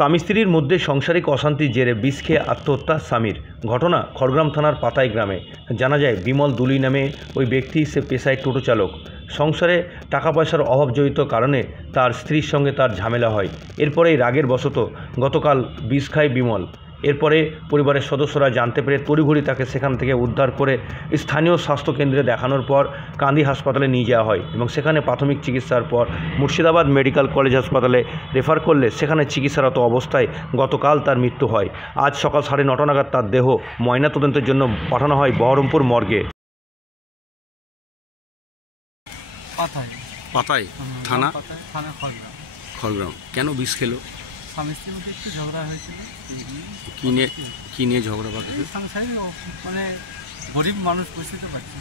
স্বামী স্ত্রীর মধ্যে সাংসারিক অশান্তির জেরে বিষ খেয়ে আত্মহত্যা স্বামীর। ঘটনা খড়গ্রাম থানার পাতাই গ্রামে। জানা যায় বিমল দুলি নামে ওই ব্যক্তি, সে পেশায় টোটো চালক। সংসারে টাকা পয়সার অভাবজনিত কারণে তার স্ত্রীর সঙ্গে তার ঝামেলা হয়। এরপরেই রাগের বশত গতকাল বিষ খায় বিমল। এরপরে পরিবারের সদস্যরা জানতে পেরে তড়িঘড়ি তাকে সেখান থেকে উদ্ধার করে স্থানীয় স্বাস্থ্যকেন্দ্রে দেখানোর পর কান্দি হাসপাতালে নিয়ে যাওয়া হয় এবং সেখানে প্রাথমিক চিকিৎসার পর মুর্শিদাবাদ মেডিকেল কলেজ হাসপাতালে রেফার করলে সেখানে চিকিৎসারত অবস্থায় গতকাল তার মৃত্যু হয়। আজ সকাল 9:30 নাগাদ তার দেহ ময়নাতদন্তের জন্য পাঠানো হয় বহরমপুর মর্গে। পাতাই থানা খড়গ্রাম। কেন বিষ খেলো? স্বামী স্ত্রীর মধ্যে একটু ঝগড়া হয়েছিল। কি নিয়ে ঝগড়া বাঁধে? সংসারে মানে গরিব মানুষ বুঝতে পারছে,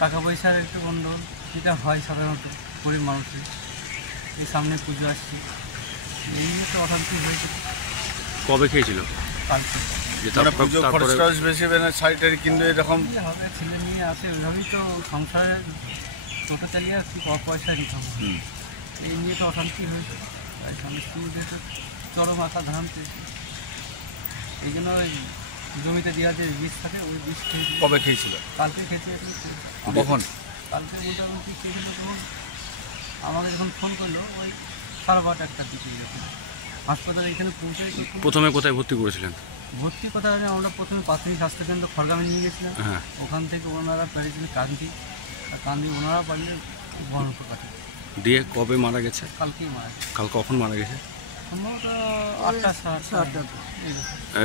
টাকা পয়সার একটু গন্ডগোল, যেটা হয় সাধারণত গরিব মানুষের। এই সামনে পুজো আসছে, এই নিয়ে তো অশান্তি হয়েছে। কবে খেয়েছিল? কালকে। কিন্তু এরকম হবে, ছেলে নিয়ে আসে, ওইভাবেই তো সংসারে টোটো চালিয়ে আসছি, পয়সা দিতে হবে। এই নিয়ে তো অশান্তি হয়েছে। তাই স্বামী স্ত্রীর মধ্যে তো চরম আশা ধারণ পেয়েছে। এই জন্য ওই জমিতে দেওয়া যে বীজ থাকে, ওই বীজ খেয়েছি। কবে খেয়েছিল? কালকে খেয়েছি। কখন? কালকে মোটামুটি খেয়েছিল তখন আমাকে যখন ফোন করলো ওই 12:30-1টার দিকে যখন হাসপাতালে এখানে পৌঁছে। প্রথমে কোথায় ভর্তি করেছিলেন? ভর্তি কথা আমরা প্রথমে প্রাথমিক স্বাস্থ্যকেন্দ্র খড়গ্রামে নিয়ে গেছিলাম। হ্যাঁ। ওখান থেকে ওনারা পেরেছিলেন কান্দি, আর কান্দি ওনারা পারলে বহরমপুর কাছে। দিয়ে কবে মারা গেছে? কালকেই মারা গেছে। কাল কখন মারা গেছে? সম্ভবত 8টা, 8:30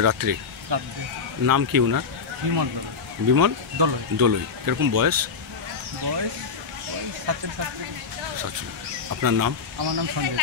রাত্রে। রাত্রে। নাম কি ওনার? বিমল বিমল দলই। দলই। কিরকম বয়স? বয়স ওই 37। আপনার নাম? আমার নাম সঞ্জয়।